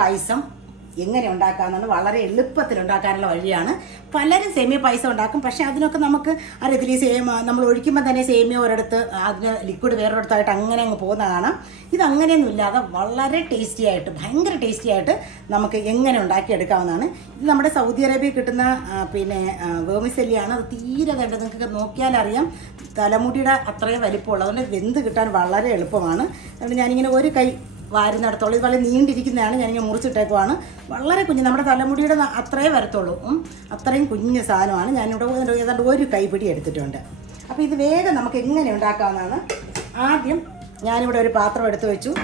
പായസം എങ്ങനെ ഉണ്ടാക്കാമെന്നാണ് വളരെ എളുപ്പത്തിൽ ഉണ്ടാക്കാനുള്ള വഴിയാണ്. പലരും സേമിയ പായസം ഉണ്ടാക്കും. പക്ഷേ അതിനൊക്കെ നമുക്ക് അറിയത്തില്ല ഈ സേമ നമ്മൾ ഒഴിക്കുമ്പോൾ തന്നെ സേമിയ ഒരിടത്ത് അതിന് ലിക്വിഡ് വേറൊരിടത്തായിട്ട് അങ്ങനെ അങ്ങ് പോകുന്ന കാണാം. ഇത് അങ്ങനെയൊന്നും ഇല്ലാതെ വളരെ ടേസ്റ്റി ആയിട്ട് ഭയങ്കര ടേസ്റ്റി ആയിട്ട് നമുക്ക് എങ്ങനെ ഉണ്ടാക്കിയെടുക്കാവുന്നതാണ്. ഇത് നമ്മുടെ സൗദി അറേബ്യയിൽ കിട്ടുന്ന പിന്നെ വേമിസെല്ലിയാണ്. അത് തീരെ കണ്ടത് നിങ്ങൾക്ക് നോക്കിയാലറിയാം തലമുടിയുടെ അത്രയും വലിപ്പമുള്ളത് അതുകൊണ്ട് വെന്ത് കിട്ടാൻ വളരെ എളുപ്പമാണ്. അതുകൊണ്ട് ഞാനിങ്ങനെ ഒരു കൈ വാരുന്നിടത്തോളം ഇത് വളരെ നീണ്ടിരിക്കുന്നതാണ്. ഞാനിങ്ങനെ മുറിച്ചിട്ടേക്കുവാണ്. വളരെ കുഞ്ഞ് നമ്മുടെ തലമുടിയുടെ അത്രേ വരത്തുള്ളൂ. അത്രയും കുഞ്ഞ് സാധനമാണ്. ഞാനിവിടെ ഏതാണ്ട് ഒരു കൈപ്പിടി എടുത്തിട്ടുണ്ട്. അപ്പോൾ ഇത് വേഗം നമുക്ക് എങ്ങനെ ഉണ്ടാക്കാവുന്നതാണ്. ആദ്യം ഞാനിവിടെ ഒരു പാത്രം എടുത്തു വെച്ചു.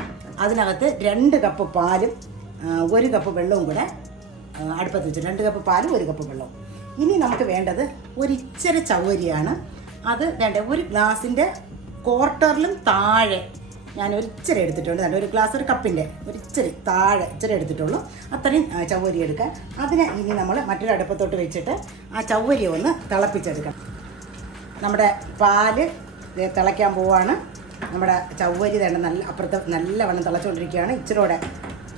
അതിനകത്ത് രണ്ട് കപ്പ് പാലും ഒരു കപ്പ് വെള്ളവും കൂടെ അടുപ്പത്ത് വെച്ചു. രണ്ട് കപ്പ് പാലും ഒരു കപ്പ് വെള്ളവും. ഇനി നമുക്ക് വേണ്ടത് ഒരിച്ചിരി ചൗവരിയാണ് അത് വേണ്ട ഒരു ഗ്ലാസിന്റെ ക്വാർട്ടറിലും താഴെ ഞാൻ ഒരു ഇച്ചിരി എടുത്തിട്ടുണ്ട് നല്ല ഒരു ഗ്ലാസ് ഒരു കപ്പിന്റെ ഒരു ഇച്ചിരി താഴെ ഇച്ചിരി എടുത്തിട്ടുള്ളൂ. അത്രയും ചവ്വരി എടുക്കുക അതിനെ ഇനി നമ്മൾ മറ്റൊരു അടുപ്പത്തോട്ട് വെച്ചിട്ട് ആ ചവ്വരി ഒന്ന് തിളപ്പിച്ചെടുക്കണം. നമ്മുടെ പാൽ തിളയ്ക്കാൻ പോവാണ്. നമ്മുടെ ചവ്വരി തന്നെ നല്ല അപ്പുറത്ത് നല്ലവണ്ണം തിളച്ചുകൊണ്ടിരിക്കുകയാണ് ഇച്ചിരൂടെ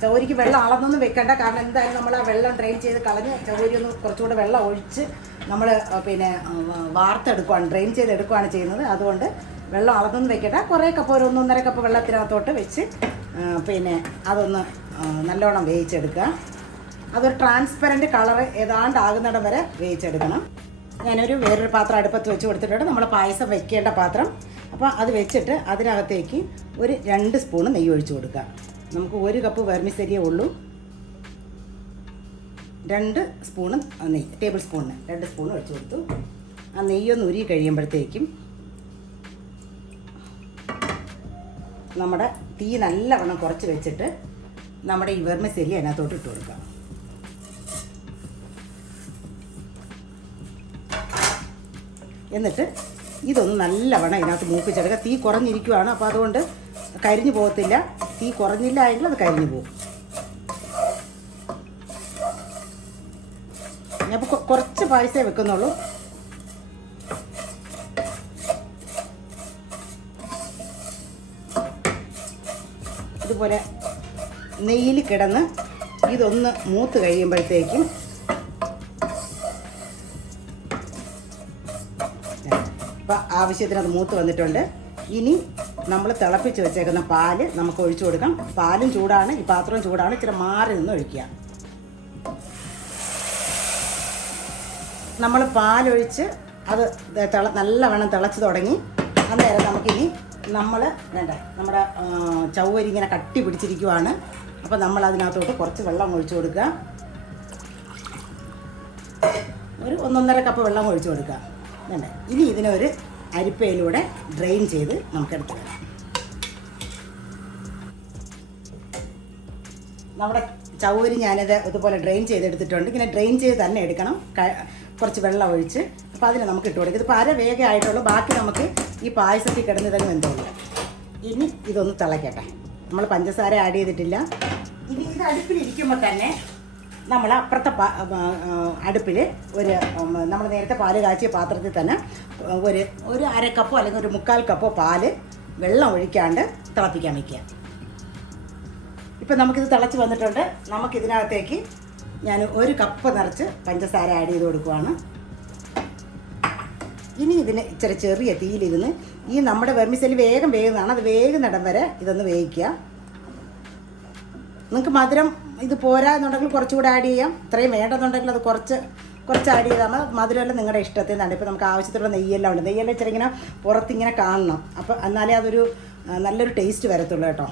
ചവരിക്ക് വെള്ളം അളന്നൊന്നും വെക്കണ്ട. കാരണം എന്തായാലും നമ്മൾ ആ വെള്ളം ഡ്രെയിൻ ചെയ്ത് കളഞ്ഞ് ചവരി ഒന്ന് കുറച്ചുകൂടെ വെള്ളം ഒഴിച്ച് നമ്മൾ പിന്നെ വാർത്തെടുക്കുവാണ് ഡ്രെയിൻ ചെയ്ത് എടുക്കുകയാണ് ചെയ്യുന്നത്. അതുകൊണ്ട് വെള്ളം അളന്നൊന്നും വെക്കട്ടെ. കുറേ കപ്പ് ഒരു ഒന്നൊന്നര കപ്പ് വെള്ളത്തിനകത്തോട്ട് വെച്ച് പിന്നെ അതൊന്ന് നല്ലോണം വേവിച്ചെടുക്കുക. അതൊരു ട്രാൻസ്പെറന്റ് കളറ് ഏതാണ്ട് ആകുന്നിടം വരെ വേവിച്ചെടുക്കണം. ഞാനൊരു വേറൊരു പാത്രം അടുപ്പത്ത് വെച്ച് കൊടുത്തിട്ടുണ്ട്. നമ്മൾ പായസം വെക്കേണ്ട പാത്രം. അപ്പോൾ അത് വെച്ചിട്ട് അതിനകത്തേക്ക് ഒരു രണ്ട് സ്പൂണ് നെയ്യ് ഒഴിച്ച് കൊടുക്കുക. നമുക്ക് ഒരു കപ്പ് വെർമിസരിയേ ഉള്ളൂ. രണ്ട് സ്പൂണ് നെയ്യ് ടേബിൾ സ്പൂണിന് രണ്ട് സ്പൂൺ ഒഴിച്ച് കൊടുത്തു. ആ നെയ്യൊന്ന് ഉരുകി കഴിയുമ്പോഴത്തേക്കും നമ്മുടെ തീ നല്ലവണ്ണം കുറച്ച് വെച്ചിട്ട് നമ്മുടെ ഈ വെർമിസെല്ലി അതിനകത്തോട്ട് ഇട്ട് കൊടുക്കാം. എന്നിട്ട് ഇതൊന്ന് നല്ലവണ്ണം ഇതിനകത്ത് മൂപ്പിച്ചെടുക്കുക തീ കുറഞ്ഞിരിക്കുവാണ് അപ്പോൾ അതുകൊണ്ട് കരിഞ്ഞു പോകത്തില്ല. തീ കുറഞ്ഞില്ല എങ്കിൽ അത് കരിഞ്ഞു പോകും. ഞാൻ കുറച്ച് പായസേ വെക്കുന്നുള്ളൂ. ഇതുപോലെ നെയ്യിൽ കിടന്ന് ഇതൊന്ന് മൂത്ത് കഴിയുമ്പോഴത്തേക്കും ഇപ്പം ആവശ്യത്തിന് അത് മൂത്ത് വന്നിട്ടുണ്ട്. ഇനി നമ്മൾ തിളപ്പിച്ച് വെച്ചേക്കുന്ന പാൽ നമുക്ക് ഒഴിച്ചു കൊടുക്കാം. പാലും ചൂടാണ് ഈ പാത്രവും ചൂടാണ്. ഇച്ചിരി മാറി നിന്ന് ഒഴിക്കുക. നമ്മൾ പാലൊഴിച്ച് അത് തിള നല്ലവണ്ണം തിളച്ച് തുടങ്ങി. അന്നേരം നമുക്കിനി നമ്മൾ വേണ്ട നമ്മുടെ ചവ്വരി ഇങ്ങനെ കട്ടി പിടിച്ചിരിക്കുവാണ്. അപ്പോൾ നമ്മൾ അതിനകത്തോട്ട് കുറച്ച് വെള്ളം ഒഴിച്ചു കൊടുക്കുക. ഒരു ഒന്നൊന്നര കപ്പ് വെള്ളം ഒഴിച്ചു കൊടുക്കുക. വേണ്ട ഇനി ഇതിനൊരു അരിപ്പയിലൂടെ ഡ്രെയിൻ ചെയ്ത് നമുക്ക് എടുത്ത് കളയാം നമ്മുടെ ചവ്വരി ഞാനിത് ഇതുപോലെ ഡ്രെയിൻ ചെയ്തെടുത്തിട്ടുണ്ട്. ഇങ്ങനെ ഡ്രെയിൻ ചെയ്ത് തന്നെ എടുക്കണം. കുറച്ച് വെള്ളം ഒഴിച്ച്. അപ്പോൾ അതിന് നമുക്ക് ഇട്ട് കൊടുക്കും. ഇതിപ്പോൾ അര വേഗമായിട്ടുള്ളൂ ബാക്കി നമുക്ക് ഈ പായസത്തിൽ കിടന്ന് തന്നെ ഇനി ഇതൊന്ന് തിളയ്ക്കട്ടെ നമ്മൾ പഞ്ചസാര ആഡ് ചെയ്തിട്ടില്ല. ഇനി ഇത് അടുപ്പിലിരിക്കുമ്പോൾ തന്നെ നമ്മൾ അപ്പുറത്തെ അടുപ്പിൽ ഒരു നമ്മൾ നേരത്തെ പാൽ കാച്ചിയ പാത്രത്തിൽ തന്നെ ഒരു ഒരു അര കപ്പോ അല്ലെങ്കിൽ ഒരു മുക്കാൽ കപ്പോ പാൽ വെള്ളം ഒഴിക്കാണ്ട് തിളപ്പിക്കാൻ വയ്ക്കുക ഇപ്പം നമുക്കിത് തിളച്ച് വന്നിട്ടുണ്ട്. നമുക്കിതിനകത്തേക്ക് ഞാൻ ഒരു കപ്പ് നിറച്ച് പഞ്ചസാര ആഡ് ചെയ്ത് കൊടുക്കുവാണ്. ഇനി ഇതിന് ഇച്ചിരി ചെറിയ തീയിലിരുന്ന് ഈ നമ്മുടെ വെർമിസലി വേഗം വേഗുന്നതാണ് അത് വേഗുന്നിടം വരെ ഇതൊന്ന് വേവിക്കുക. നിങ്ങൾക്ക് മധുരം ഇത് പോരാ എന്നുണ്ടെങ്കിൽ കുറച്ചുകൂടെ ആഡ് ചെയ്യാം. ഇത്രയും വേണ്ടെന്നുണ്ടെങ്കിൽ അത് കുറച്ച് കുറച്ച് ആഡ് ചെയ്താൽ മതി. മധുരമെല്ലാം നിങ്ങളുടെ ഇഷ്ടത്തിൽ നിന്നാണ് ഇപ്പോൾ നമുക്ക് ആവശ്യത്തിലുള്ള നെയ്യെല്ലാം ഉണ്ട്. നെയ്യെല്ലാം ഇച്ചിരി ഇങ്ങനെ പുറത്തിങ്ങനെ കാണണം. അപ്പോൾ എന്നാലേ അതൊരു നല്ലൊരു ടേസ്റ്റ് വരത്തുള്ളൂ കേട്ടോ.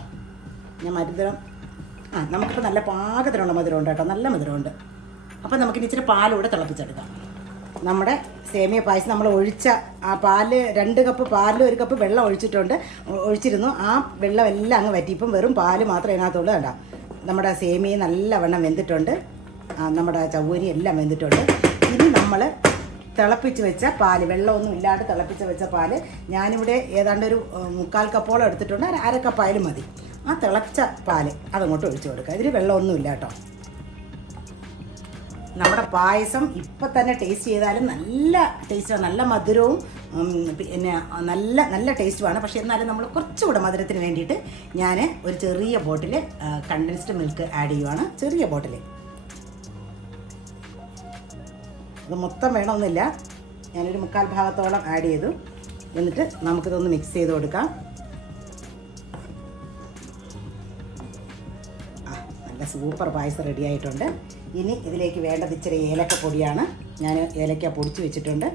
ഞാൻ മധുരം ആ നമുക്കിപ്പോൾ നല്ല പാകത്തിനുള്ള മധുരമുണ്ട് കേട്ടോ. നല്ല മധുരമുണ്ട്. അപ്പോൾ നമുക്കിനി ഇച്ചിരി പാലൂടെ തിളപ്പിച്ചെടുക്കാം. നമ്മുടെ സേമിയ പായസം നമ്മൾ ഒഴിച്ച ആ പാൽ രണ്ട് കപ്പ് പാലിൽ ഒരു കപ്പ് വെള്ളം ഒഴിച്ചിട്ടുണ്ട്. ഒഴിച്ചിരുന്നു. ആ വെള്ളം എല്ലാം അങ്ങ് വറ്റി. ഇപ്പം വെറും പാൽ മാത്രമേ ഇതിനകത്തുള്ളൂ കണ്ട? നമ്മുടെ സേമിയ നല്ലവണ്ണം വെന്തിട്ടുണ്ട്. നമ്മുടെ ചവ്വരി എല്ലാം വെന്തിട്ടുണ്ട്. ഇനി നമ്മൾ തിളപ്പിച്ച് വെച്ച പാൽ വെള്ളമൊന്നും ഇല്ലാണ്ട് തിളപ്പിച്ച് വെച്ച പാൽ ഞാനിവിടെ ഏതാണ്ട് ഒരു മുക്കാൽ കപ്പോളം എടുത്തിട്ടുണ്ട്. അര കപ്പായാലും മതി. ആ തിളച്ച പാൽ അതങ്ങോട്ട് ഒഴിച്ചു കൊടുക്കുക. ഇതിൽ വെള്ളമൊന്നും ഇല്ല കേട്ടോ. നമ്മുടെ പായസം ഇപ്പം തന്നെ ടേസ്റ്റ് ചെയ്താലും നല്ല ടേസ്റ്റാണ് നല്ല മധുരവും പിന്നെ നല്ല നല്ല ടേസ്റ്റുമാണ് പക്ഷേ എന്നാലും നമ്മൾ കുറച്ചുകൂടെ മധുരത്തിന് വേണ്ടിയിട്ട് ഞാൻ ഒരു ചെറിയ ബോട്ടിൽ കണ്ടൻസ്ഡ് മിൽക്ക് ആഡ് ചെയ്യുവാണ്. ചെറിയ ബോട്ടിൽ അത് മൊത്തം വേണമെന്നില്ല. ഞാനൊരു മുക്കാൽ ഭാഗത്തോളം ആഡ് ചെയ്തു. എന്നിട്ട് നമുക്കിതൊന്ന് മിക്സ് ചെയ്ത് കൊടുക്കാം. നല്ല സൂപ്പർ പായസം റെഡി ആയിട്ടുണ്ട്. ഇനി ഇതിലേക്ക് വേണ്ടത് ഇച്ചിരി ഏലക്ക പൊടിയാണ്. ഞാൻ ഏലക്ക പൊടിച്ച് വെച്ചിട്ടുണ്ട്.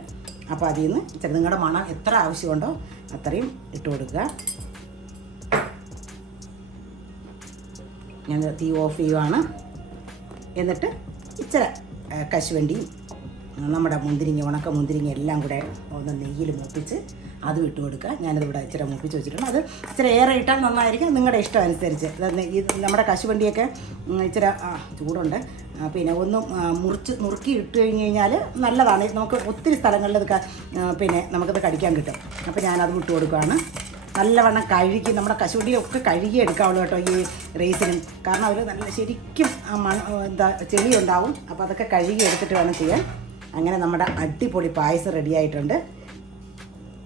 അപ്പോൾ അതിൽ നിന്ന് ഇച്ചിരി നിങ്ങളുടെ മണം എത്ര ആവശ്യമുണ്ടോ അത്രയും ഇട്ട് കൊടുക്കുക. ഞാൻ തീ ഓഫ് ചെയ്യുവാണ്. എന്നിട്ട് ഇച്ചിരി കശുവണ്ടിയും നമ്മുടെ മുന്തിരിങ്ങ ഉണക്ക മുന്തിരിങ്ങ എല്ലാം കൂടെ ഒന്ന് നെയ്യിൽ മൂപ്പിച്ച് അത് ഇട്ട് കൊടുക്കുക. ഞാനത് ഇവിടെ ഇച്ചിരി മൂപ്പിച്ച് വെച്ചിട്ടുണ്ട്. അത് ഇച്ചിരി ഏറെ ഇട്ടാൽ നന്നായിരിക്കും. നിങ്ങളുടെ ഇഷ്ടം അനുസരിച്ച്. നമ്മുടെ കശുവണ്ടിയൊക്കെ ഇച്ചിരി ചൂടുണ്ട്. പിന്നെ ഒന്ന് മുറിച്ച് മുറുക്കി ഇട്ട് കഴിഞ്ഞ് കഴിഞ്ഞാൽ നല്ലതാണ്. നമുക്ക് ഒത്തിരി സ്ഥലങ്ങളിൽ ഇത് പിന്നെ നമുക്കത് കടിക്കാൻ കിട്ടും. അപ്പോൾ ഞാനത് വിട്ട് കൊടുക്കുകയാണ്. നല്ലവണ്ണം കഴുകി നമ്മുടെ കശുവണ്ടിയൊക്കെ കഴുകി എടുക്കാവുള്ളൂ കേട്ടോ ഈ റേസിനും. കാരണം അവർ നല്ല ശരിക്കും മൺ എന്താ ചെളി ഉണ്ടാവും അപ്പോൾ അതൊക്കെ കഴുകി എടുത്തിട്ട് വേണം ചെയ്യാൻ. അങ്ങനെ നമ്മുടെ അടിപൊളി പായസം റെഡി ആയിട്ടുണ്ട്.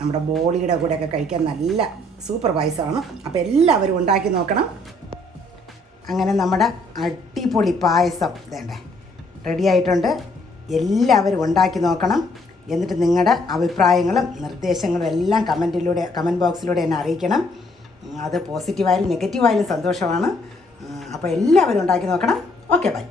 നമ്മുടെ ബോളിയുടെ കൂടെയൊക്കെ കഴിക്കാൻ നല്ല സൂപ്പർ പായസമാണ്. അപ്പോൾ എല്ലാവരും ഉണ്ടാക്കി നോക്കണം. അങ്ങനെ നമ്മുടെ അടിപൊളി പായസം വേണ്ടേ റെഡി ആയിട്ടുണ്ട്. എല്ലാവരും ഉണ്ടാക്കി നോക്കണം. എന്നിട്ട് നിങ്ങളുടെ അഭിപ്രായങ്ങളും നിർദ്ദേശങ്ങളും എല്ലാം കമന്റിലൂടെ കമന്റ് ബോക്സിലൂടെ എന്നെ അറിയിക്കണം. അത് പോസിറ്റീവായാലും നെഗറ്റീവായാലും സന്തോഷമാണ്. അപ്പോൾ എല്ലാവരും ഉണ്ടാക്കി നോക്കണം. Okay bye